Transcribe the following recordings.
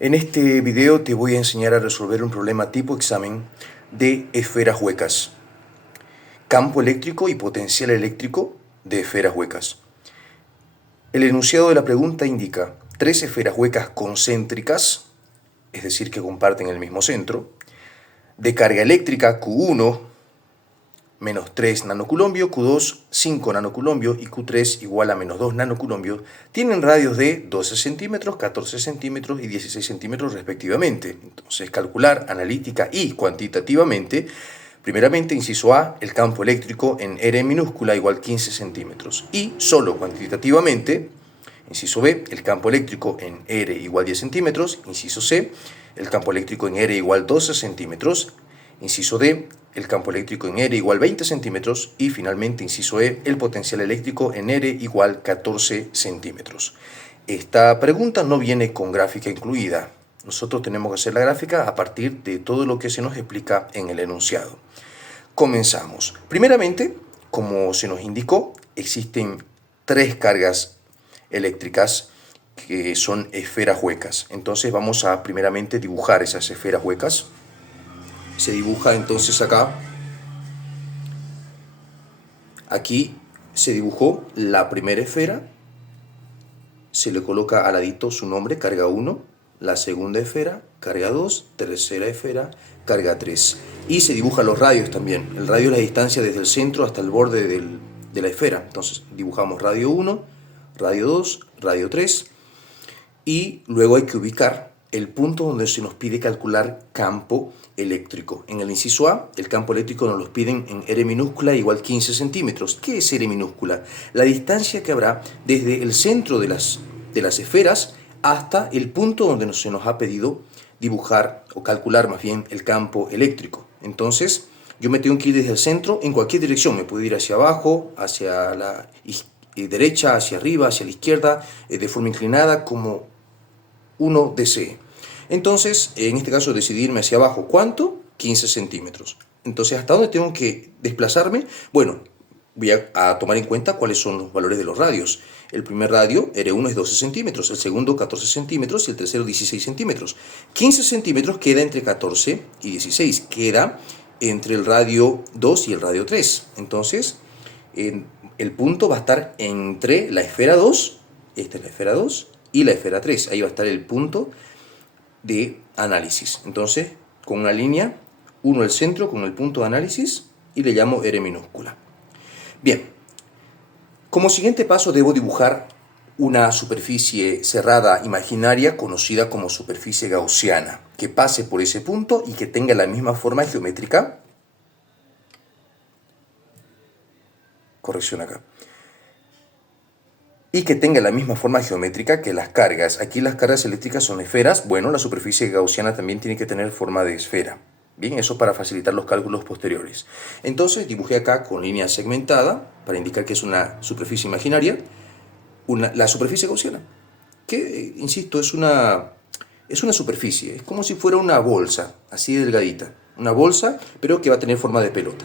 En este video te voy a enseñar a resolver un problema tipo examen de esferas huecas. Campo eléctrico y potencial eléctrico de esferas huecas. El enunciado de la pregunta indica tres esferas huecas concéntricas, es decir, que comparten el mismo centro, de carga eléctrica Q1 menos 3 nanocoulombios, Q2 5 nanocoulombios y Q3 igual a menos 2 nanocoulombios, tienen radios de 12 centímetros, 14 centímetros y 16 centímetros respectivamente. Entonces, calcular analítica y cuantitativamente, primeramente, inciso A, el campo eléctrico en R minúscula igual 15 centímetros. Y solo cuantitativamente, inciso B, el campo eléctrico en R igual 10 centímetros. Inciso C, el campo eléctrico en R igual 12 centímetros. Inciso D, el campo eléctrico en R igual 20 centímetros. Y finalmente, inciso E, el potencial eléctrico en R igual 14 centímetros. Esta pregunta no viene con gráfica incluida. Nosotros tenemos que hacer la gráfica a partir de todo lo que se nos explica en el enunciado. Comenzamos. Primeramente, como se nos indicó, existen tres cargas eléctricas que son esferas huecas. Entonces vamos a primeramente dibujar esas esferas huecas. Se dibuja entonces acá. Aquí se dibujó la primera esfera. Se le coloca al ladito su nombre, carga 1. La segunda esfera, carga 2. Tercera esfera, carga 3. Y se dibujan los radios también. El radio es la distancia desde el centro hasta el borde de la esfera. Entonces dibujamos radio 1, radio 2, radio 3. Y luego hay que ubicar el punto donde se nos pide calcular campo eléctrico. En el inciso A, el campo eléctrico nos lo piden en R minúscula igual 15 centímetros. ¿Qué es R minúscula? La distancia que habrá desde el centro de las esferas hasta el punto donde se nos ha pedido dibujar o calcular más bien el campo eléctrico. Entonces, yo me tengo que ir desde el centro en cualquier dirección. Me puedo ir hacia abajo, hacia la derecha, hacia arriba, hacia la izquierda, de forma inclinada, como uno desee. Entonces, en este caso decidí irme hacia abajo. ¿Cuánto? 15 centímetros. Entonces, ¿hasta dónde tengo que desplazarme? Bueno, voy a tomar en cuenta cuáles son los valores de los radios. El primer radio, R1, es 12 centímetros, el segundo 14 centímetros y el tercero 16 centímetros. 15 centímetros queda entre 14 y 16, queda entre el radio 2 y el radio 3. Entonces, el punto va a estar entre la esfera 2, esta es la esfera 2, y la esfera 3. Ahí va a estar el punto de análisis. Entonces, con una línea, uno el centro con el punto de análisis y le llamo R minúscula. Bien, como siguiente paso debo dibujar una superficie cerrada imaginaria conocida como superficie gaussiana, que pase por ese punto y que tenga la misma forma geométrica. Corrección acá. Y que tenga la misma forma geométrica que las cargas. Aquí las cargas eléctricas son esferas. Bueno, la superficie gaussiana también tiene que tener forma de esfera. Bien, eso para facilitar los cálculos posteriores. Entonces dibujé acá con línea segmentada para indicar que es una superficie imaginaria, la superficie gaussiana, que, insisto, es una superficie, es como si fuera una bolsa, así delgadita. Una bolsa, pero que va a tener forma de pelota.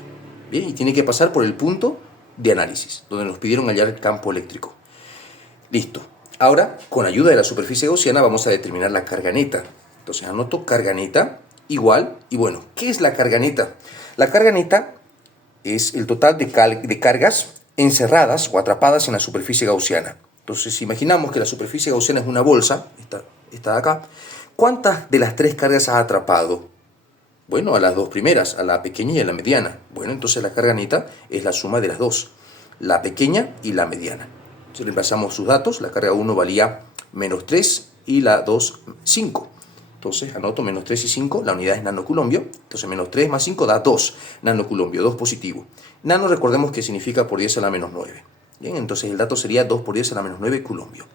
Bien, y tiene que pasar por el punto de análisis, donde nos pidieron hallar el campo eléctrico. Listo. Ahora, con ayuda de la superficie gaussiana, vamos a determinar la carga neta. Entonces, anoto carga neta igual, y bueno, ¿qué es la carga neta? La carga neta es el total de cargas encerradas o atrapadas en la superficie gaussiana. Entonces, si imaginamos que la superficie gaussiana es una bolsa, esta de acá, ¿cuántas de las tres cargas ha atrapado? Bueno, a las dos primeras, a la pequeña y a la mediana. Bueno, entonces la carga neta es la suma de las dos, la pequeña y la mediana. Si reemplazamos sus datos, la carga 1 valía menos 3 y la 2, 5. Entonces anoto menos 3 y 5, la unidad es nanoculombio. Entonces menos 3 más 5 da 2 nanoculombio, 2 positivo. Nano, recordemos que significa por 10 a la menos 9. Bien, entonces el dato sería 2 por 10 a la menos 9 culombio.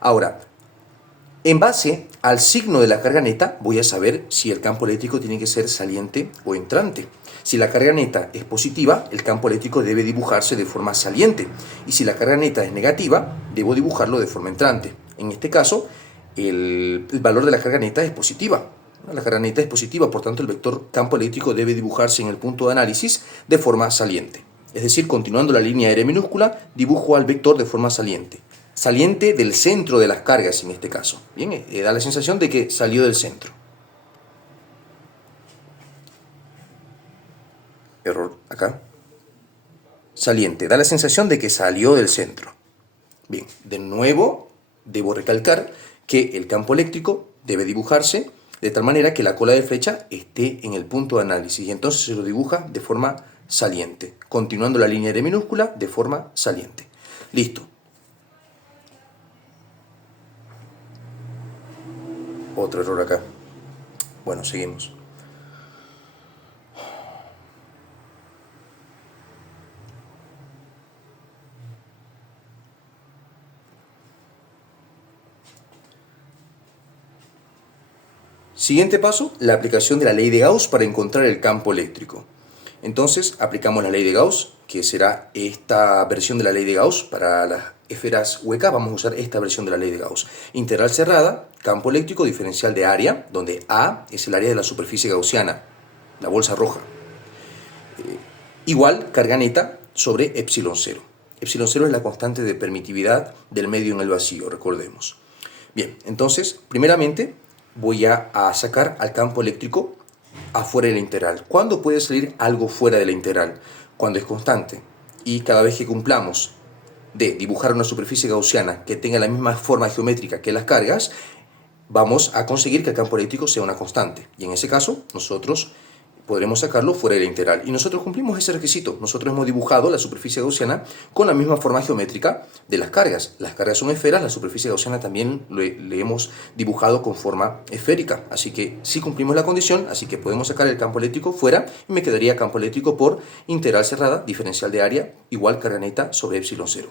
Ahora, en base al signo de la carga neta, voy a saber si el campo eléctrico tiene que ser saliente o entrante. Si la carga neta es positiva, el campo eléctrico debe dibujarse de forma saliente. Y si la carga neta es negativa, debo dibujarlo de forma entrante. En este caso, el valor de la carga neta es positiva. La carga neta es positiva, por tanto el vector campo eléctrico debe dibujarse en el punto de análisis de forma saliente. Es decir, continuando la línea R minúscula, dibujo al vector de forma saliente. saliente del centro de las cargas en este caso. Bien, da la sensación de que salió del centro. Error acá. Saliente, da la sensación de que salió del centro. Bien, de nuevo debo recalcar que el campo eléctrico debe dibujarse de tal manera que la cola de flecha esté en el punto de análisis y entonces se lo dibuja de forma saliente, continuando la línea R minúscula de forma saliente. Listo. Otro error acá. Bueno, seguimos. Siguiente paso, la aplicación de la ley de Gauss para encontrar el campo eléctrico. Entonces, aplicamos la ley de Gauss, que será esta versión de la ley de Gauss. Para las esferas huecas vamos a usar esta versión de la ley de Gauss. Integral cerrada, campo eléctrico diferencial de área, donde A es el área de la superficie gaussiana, la bolsa roja. Igual carga neta sobre epsilon 0. Epsilon 0 es la constante de permitividad del medio en el vacío, recordemos. Bien, entonces, primeramente voy a sacar al campo eléctrico afuera de la integral. ¿Cuándo puede salir algo fuera de la integral? Cuando es constante. Y cada vez que cumplamos de dibujar una superficie gaussiana que tenga la misma forma geométrica que las cargas, vamos a conseguir que el campo eléctrico sea una constante. Y en ese caso, nosotros podremos sacarlo fuera de la integral. Y nosotros cumplimos ese requisito. Nosotros hemos dibujado la superficie gaussiana con la misma forma geométrica de las cargas. Las cargas son esferas, la superficie gaussiana también le hemos dibujado con forma esférica. Así que sí cumplimos la condición, así que podemos sacar el campo eléctrico fuera y me quedaría campo eléctrico por integral cerrada, diferencial de área, igual carga neta sobre epsilon 0.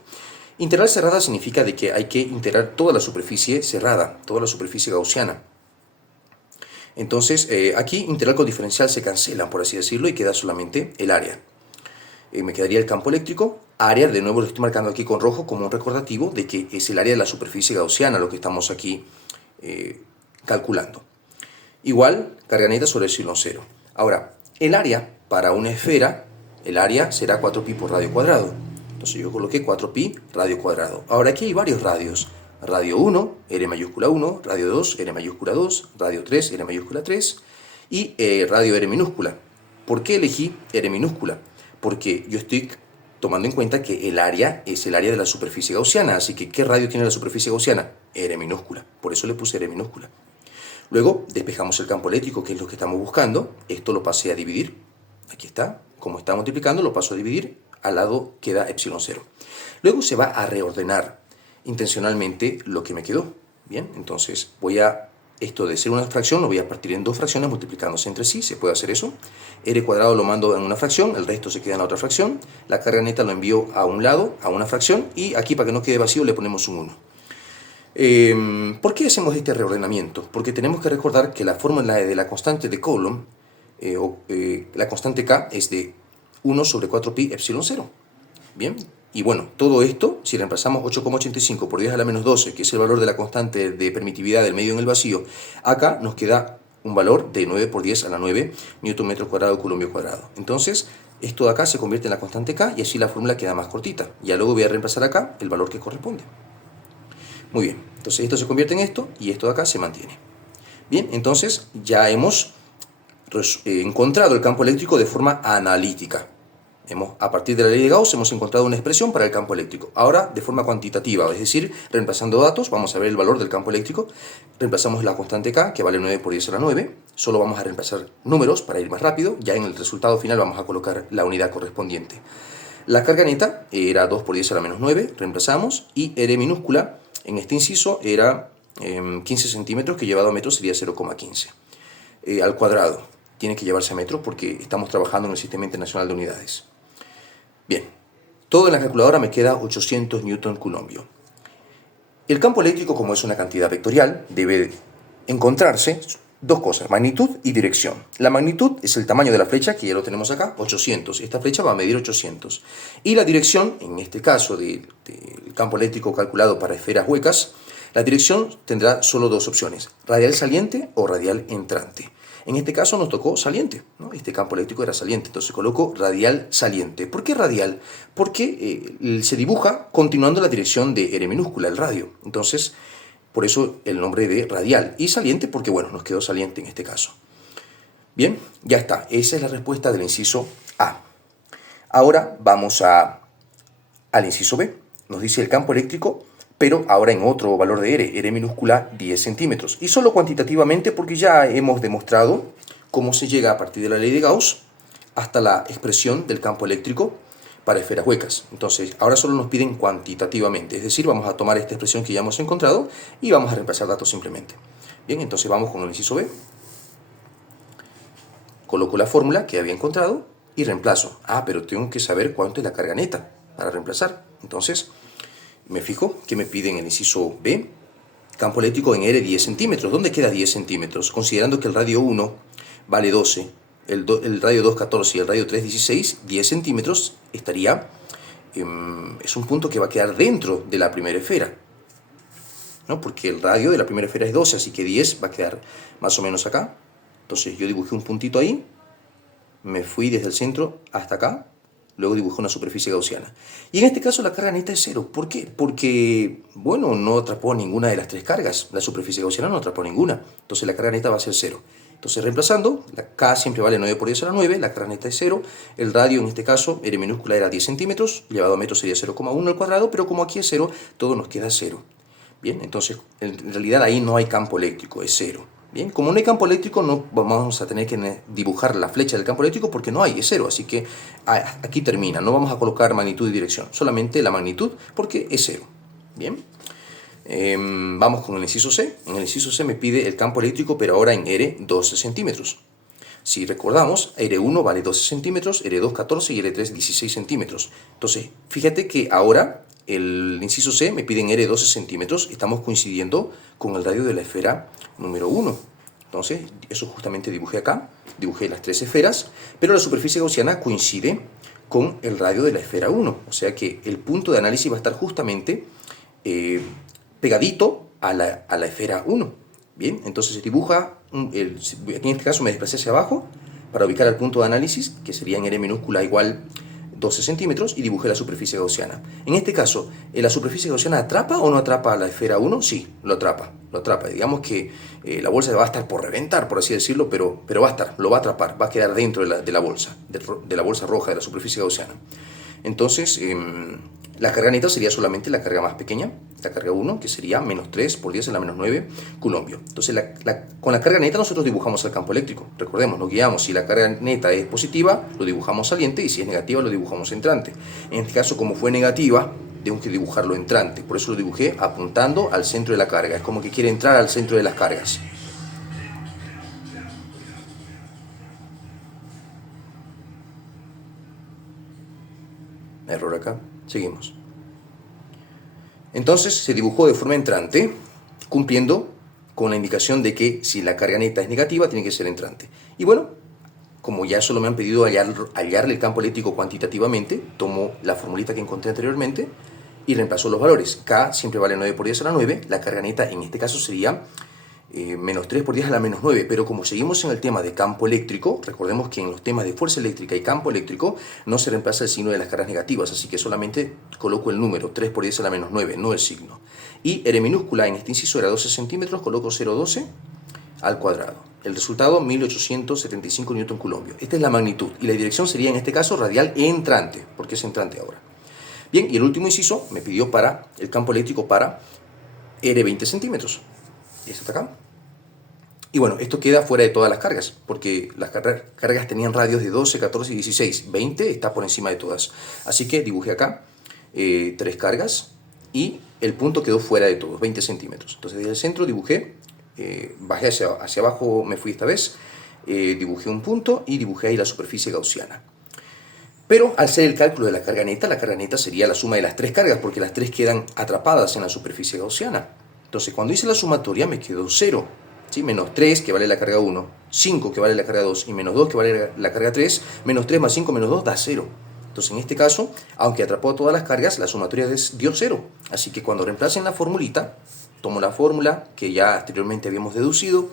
Integral cerrada significa de que hay que integrar toda la superficie cerrada, toda la superficie gaussiana. Entonces, aquí integral con diferencial se cancelan, por así decirlo, y queda solamente el área. Me quedaría el campo eléctrico, área, de nuevo lo estoy marcando aquí con rojo como un recordativo de que es el área de la superficie gaussiana lo que estamos aquí calculando. Igual, carga neta sobre epsilon 0. Ahora, el área para una esfera, el área será 4pi por radio cuadrado. Entonces yo coloqué 4pi radio cuadrado. Ahora aquí hay varios radios. Radio 1, R mayúscula 1, radio 2, R mayúscula 2, radio 3, R mayúscula 3 y radio R minúscula. ¿Por qué elegí R minúscula? Porque yo estoy tomando en cuenta que el área es el área de la superficie gaussiana, así que ¿qué radio tiene la superficie gaussiana? R minúscula, por eso le puse R minúscula. Luego despejamos el campo eléctrico, que es lo que estamos buscando. Esto lo pasé a dividir, aquí está, como está multiplicando lo paso a dividir, al lado queda epsilon 0. Luego se va a reordenar intencionalmente lo que me quedó. Bien, entonces voy a, esto de ser una fracción lo voy a partir en dos fracciones multiplicándose entre sí, se puede hacer eso. R cuadrado lo mando en una fracción, el resto se queda en la otra fracción. La carga neta lo envío a un lado, a una fracción, y aquí para que no quede vacío le ponemos un 1. ¿Por qué hacemos este reordenamiento? Porque tenemos que recordar que la fórmula de la constante de Coulomb, la constante K, es de 1 sobre 4pi epsilon 0. Bien, y bueno, todo esto, si reemplazamos 8,85 por 10 a la menos 12, que es el valor de la constante de permitividad del medio en el vacío, acá nos queda un valor de 9 por 10 a la 9 newton metro cuadrado coulombio cuadrado. Entonces, esto de acá se convierte en la constante K y así la fórmula queda más cortita. Ya luego voy a reemplazar acá el valor que corresponde. Muy bien, entonces esto se convierte en esto y esto de acá se mantiene. Bien, entonces ya hemos encontrado el campo eléctrico de forma analítica. A partir de la ley de Gauss hemos encontrado una expresión para el campo eléctrico. Ahora de forma cuantitativa, es decir, reemplazando datos, vamos a ver el valor del campo eléctrico. Reemplazamos la constante K, que vale 9 por 10 a la 9. Solo vamos a reemplazar números para ir más rápido. Ya en el resultado final vamos a colocar la unidad correspondiente. La carga neta era 2 por 10 a la menos 9, reemplazamos. Y R minúscula, en este inciso, era 15 centímetros, que llevado a metros sería 0,15. Al cuadrado. Tiene que llevarse a metros porque estamos trabajando en el Sistema Internacional de Unidades. Bien, todo en la calculadora me queda 800 newton coulombio. El campo eléctrico, como es una cantidad vectorial, debe encontrarse dos cosas, magnitud y dirección. La magnitud es el tamaño de la flecha, que ya lo tenemos acá, 800. Esta flecha va a medir 800. Y la dirección, en este caso del campo eléctrico calculado para esferas huecas, la dirección tendrá solo dos opciones, radial saliente o radial entrante. En este caso nos tocó saliente, ¿no? Este campo eléctrico era saliente, entonces coloco radial saliente. ¿Por qué radial? Porque se dibuja continuando la dirección de R minúscula, el radio. Entonces, por eso el nombre de radial. Y saliente porque, bueno, nos quedó saliente en este caso. Bien, ya está. Esa es la respuesta del inciso A. Ahora vamos al inciso B. Nos dice el campo eléctrico, pero ahora en otro valor de R minúscula 10 centímetros. Y solo cuantitativamente porque ya hemos demostrado cómo se llega a partir de la ley de Gauss hasta la expresión del campo eléctrico para esferas huecas. Entonces, ahora solo nos piden cuantitativamente, es decir, vamos a tomar esta expresión que ya hemos encontrado y vamos a reemplazar datos simplemente. Bien, entonces vamos con el inciso B. Coloco la fórmula que había encontrado y reemplazo. Pero tengo que saber cuánto es la carga neta para reemplazar. Entonces, me fijo que me piden el inciso B, campo eléctrico en R 10 centímetros. ¿Dónde queda 10 centímetros? Considerando que el radio 1 vale 12, el radio 2 14 y el radio 3 16, 10 centímetros estaría, es un punto que va a quedar dentro de la primera esfera, ¿no? Porque el radio de la primera esfera es 12, así que 10 va a quedar más o menos acá. Entonces yo dibujé un puntito ahí, me fui desde el centro hasta acá, luego dibujé una superficie gaussiana. Y en este caso la carga neta es 0. ¿Por qué? Porque, bueno, no atrapó ninguna de las tres cargas. La superficie gaussiana no atrapó ninguna. Entonces la carga neta va a ser 0. Entonces reemplazando, la K siempre vale 9 por 10 a la 9, la carga neta es 0. El radio en este caso, R minúscula era 10 centímetros, llevado a metros sería 0,1 al cuadrado, pero como aquí es 0, todo nos queda 0. Bien, entonces en realidad ahí no hay campo eléctrico, es 0. Bien, como no hay campo eléctrico, no vamos a tener que dibujar la flecha del campo eléctrico porque no hay, es 0. Así que aquí termina, no vamos a colocar magnitud y dirección, solamente la magnitud porque es 0. Bien, vamos con el inciso C. En el inciso C me pide el campo eléctrico, pero ahora en R 12 centímetros. Si recordamos, R1 vale 12 centímetros, R2 14 y R3 16 centímetros. Entonces, fíjate que ahora el inciso C me pide en R 12 centímetros, estamos coincidiendo con el radio de la esfera número 1. Entonces, eso justamente dibujé acá, dibujé las tres esferas, pero la superficie gaussiana coincide con el radio de la esfera 1. O sea que el punto de análisis va a estar justamente pegadito a la esfera 1. Bien, entonces se dibuja, en este caso me desplacé hacia abajo para ubicar el punto de análisis, que sería en R minúscula igual 12 centímetros, y dibujé la superficie gaussiana. En este caso, ¿la superficie gaussiana atrapa o no atrapa a la esfera 1? Sí, lo atrapa. Digamos que la bolsa va a estar por reventar, por así decirlo, pero va a estar, lo va a atrapar, va a quedar dentro de la bolsa, de la bolsa roja, de la superficie gaussiana. Entonces, la carga neta sería solamente la carga más pequeña, la carga 1, que sería menos 3 por 10 a la menos 9 coulombio. Entonces, con la carga neta nosotros dibujamos el campo eléctrico. Recordemos, nos guiamos, si la carga neta es positiva, lo dibujamos saliente, y si es negativa, lo dibujamos entrante. En este caso, como fue negativa, tengo que dibujarlo entrante. Por eso lo dibujé apuntando al centro de la carga. Es como que quiere entrar al centro de las cargas. Error acá. Seguimos. Entonces se dibujó de forma entrante, cumpliendo con la indicación de que si la carga neta es negativa, tiene que ser entrante. Y bueno, como ya solo me han pedido hallarle el campo eléctrico cuantitativamente, tomo la formulita que encontré anteriormente y reemplazo los valores. K siempre vale 9 por 10 a la 9, la carga neta en este caso sería menos 3 por 10 a la menos 9, pero como seguimos en el tema de campo eléctrico, recordemos que en los temas de fuerza eléctrica y campo eléctrico no se reemplaza el signo de las cargas negativas, así que solamente coloco el número 3 por 10 a la menos 9, no el signo. Y R minúscula en este inciso era 12 centímetros, coloco 0,12 al cuadrado. El resultado 1875 Newton coulombio. Esta es la magnitud y la dirección sería en este caso radial entrante, porque es entrante ahora. Bien, y el último inciso me pidió para el campo eléctrico para R 20 centímetros. Y esto está acá. Y bueno, esto queda fuera de todas las cargas, porque las cargas tenían radios de 12, 14 y 16. 20 está por encima de todas. Así que dibujé acá 3 cargas y el punto quedó fuera de todos, 20 centímetros. Entonces desde el centro dibujé, bajé hacia abajo, me fui esta vez, dibujé un punto y dibujé ahí la superficie gaussiana. Pero al ser el cálculo de la carga neta sería la suma de las 3 cargas, porque las 3 quedan atrapadas en la superficie gaussiana. Entonces, cuando hice la sumatoria me quedó 0, ¿sí? Menos 3, que vale la carga 1, 5, que vale la carga 2, y menos 2, que vale la carga 3, menos 3 más 5 menos 2 da 0. Entonces, en este caso, aunque atrapó todas las cargas, la sumatoria dio 0. Así que cuando reemplacen la formulita, tomo la fórmula que ya anteriormente habíamos deducido,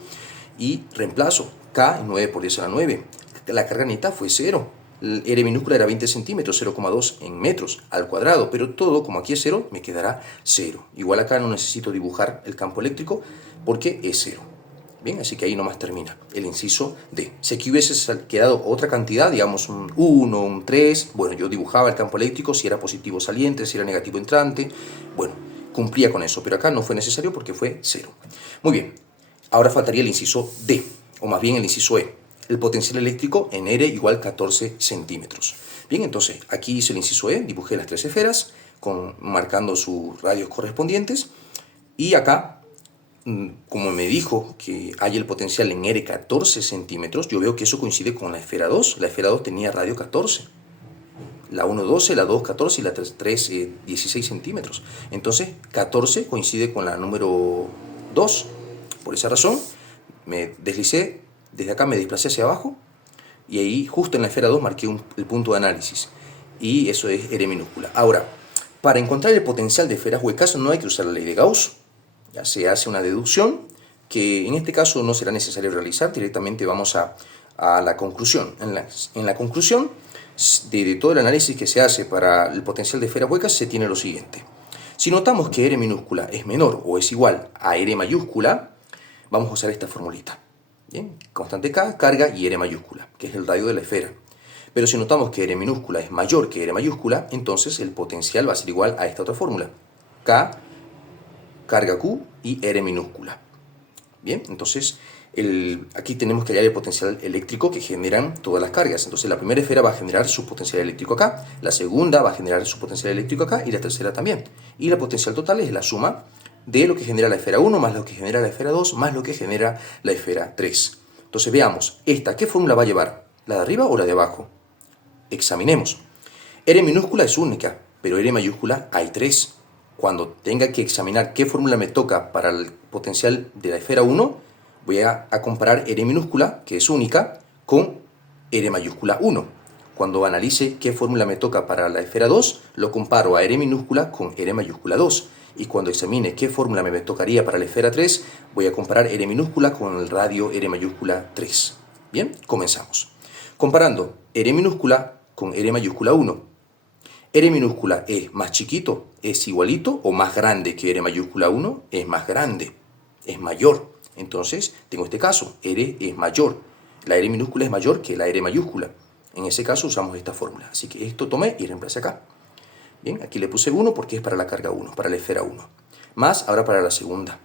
y reemplazo. K es 9 por 10 a la 9. La carga neta fue 0. R minúscula era 20 centímetros, 0,2 en metros al cuadrado, pero todo, como aquí es 0, me quedará 0. Igual acá no necesito dibujar el campo eléctrico porque es 0. Bien, así que ahí nomás termina el inciso D. Si aquí hubiese quedado otra cantidad, digamos un 1, un 3, bueno, yo dibujaba el campo eléctrico, si era positivo saliente, si era negativo entrante, bueno, cumplía con eso, pero acá no fue necesario porque fue 0. Muy bien, ahora faltaría el inciso D, o más bien el inciso E. El potencial eléctrico en R igual 14 centímetros. Bien, entonces aquí hice el inciso E, dibujé las tres esferas, marcando sus radios correspondientes, y acá, como me dijo que hay el potencial en R 14 centímetros, yo veo que eso coincide con la esfera 2. La esfera 2 tenía radio 14. La 1, 12, la 2, 14 y la 3, 16 centímetros. Entonces, 14 coincide con la número 2. Por esa razón, me deslicé, desde acá me desplacé hacia abajo, y ahí, justo en la esfera 2, marqué el punto de análisis. Y eso es R minúscula. Ahora, para encontrar el potencial de esferas huecas no hay que usar la ley de Gauss. Ya se hace una deducción que en este caso no será necesario realizar. Directamente vamos a la conclusión. En la conclusión de todo el análisis que se hace para el potencial de esferas huecas se tiene lo siguiente. Si notamos que R minúscula es menor o es igual a R mayúscula, vamos a usar esta formulita. ¿Bien? Constante K, carga y R mayúscula, que es el radio de la esfera. Pero si notamos que R minúscula es mayor que R mayúscula, entonces el potencial va a ser igual a esta otra fórmula. K, carga Q y R minúscula. Bien, entonces aquí tenemos que hallar el potencial eléctrico que generan todas las cargas. Entonces la primera esfera va a generar su potencial eléctrico acá, la segunda va a generar su potencial eléctrico acá y la tercera también. Y la potencial total es la suma de lo que genera la esfera 1 más lo que genera la esfera 2 más lo que genera la esfera 3. Entonces veamos, ¿qué fórmula va a llevar? ¿La de arriba o la de abajo? Examinemos. R minúscula es única, pero R mayúscula hay 3. Cuando tenga que examinar qué fórmula me toca para el potencial de la esfera 1, voy a comparar R minúscula, que es única, con R mayúscula 1. Cuando analice qué fórmula me toca para la esfera 2, lo comparo a R minúscula con R mayúscula 2. Y cuando examine qué fórmula me tocaría para la esfera 3, voy a comparar R minúscula con el radio R mayúscula 3. Bien, comenzamos. Comparando R minúscula con R mayúscula 1. R minúscula es más chiquito, es igualito o más grande que R mayúscula 1, es más grande, es mayor. Entonces, tengo este caso, R es mayor. La R minúscula es mayor que la R mayúscula. En ese caso usamos esta fórmula. Así que esto tomé y reemplacé acá. Bien, aquí le puse 1 porque es para la carga 1, para la esfera 1. Más ahora para la segunda.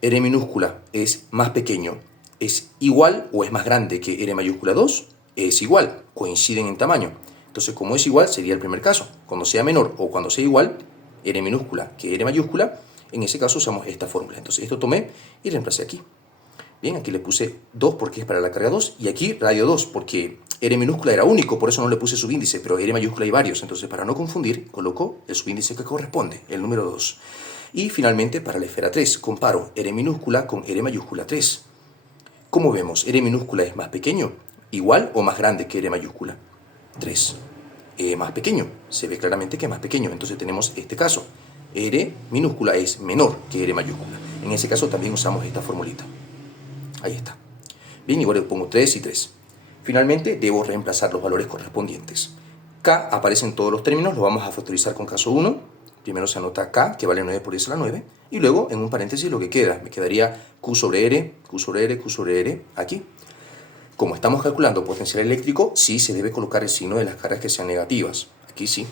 R minúscula es más pequeño, ¿es igual o es más grande que R mayúscula 2? Es igual, coinciden en tamaño. Entonces, como es igual, sería el primer caso. Cuando sea menor o cuando sea igual, R minúscula que R mayúscula, en ese caso usamos esta fórmula. Entonces, esto tomé y reemplacé aquí. Bien, aquí le puse 2 porque es para la carga 2, y aquí radio 2 porque R minúscula era único, por eso no le puse subíndice, pero R mayúscula hay varios. Entonces, para no confundir, coloco el subíndice que corresponde, el número 2. Y finalmente, para la esfera 3, comparo R minúscula con R mayúscula 3. Como vemos, R minúscula es más pequeño, igual o más grande que R mayúscula. 3. Más pequeño, se ve claramente que es más pequeño, entonces tenemos este caso. R minúscula es menor que R mayúscula. En ese caso también usamos esta formulita. Ahí está. Bien, igual le pongo 3 y 3. Finalmente debo reemplazar los valores correspondientes. K aparece en todos los términos, lo vamos a factorizar con caso 1. Primero se anota K, que vale 9 por 10 a la 9, y luego en un paréntesis lo que queda. Me quedaría Q sobre R, Q sobre R, Q sobre R, aquí. Como estamos calculando potencial eléctrico, sí se debe colocar el signo de las cargas que sean negativas. Aquí sí.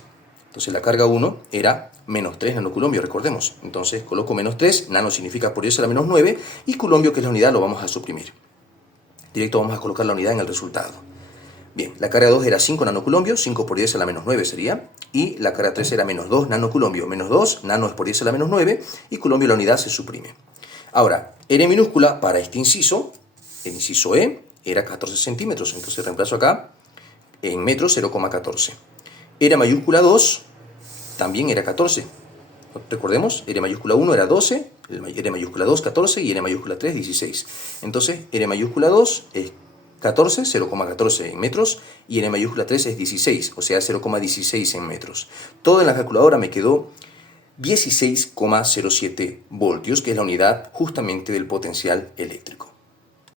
Entonces la carga 1 era menos 3 nanocoulombios, recordemos. Entonces coloco menos 3, nano significa por 10 a la menos 9, y coulombio, que es la unidad, lo vamos a suprimir. Directo vamos a colocar la unidad en el resultado. Bien, la carga 2 era 5 nanocoulombios, 5 por 10 a la menos 9 sería, y la carga 3 era menos 2 nanocoulombios, menos 2, nano es por 10 a la menos 9, y coulombio, la unidad, se suprime. Ahora, R minúscula para este inciso, el inciso E, era 14 centímetros, entonces reemplazo acá en metros 0,14. R mayúscula 2 también era 14. Recordemos, R mayúscula 1 era 12, R mayúscula 2 14 y R mayúscula 3 16. Entonces R mayúscula 2 es 14, 0,14 en metros, y R mayúscula 3 es 16, o sea 0,16 en metros. Todo en la calculadora me quedó 16,07 voltios, que es la unidad justamente del potencial eléctrico.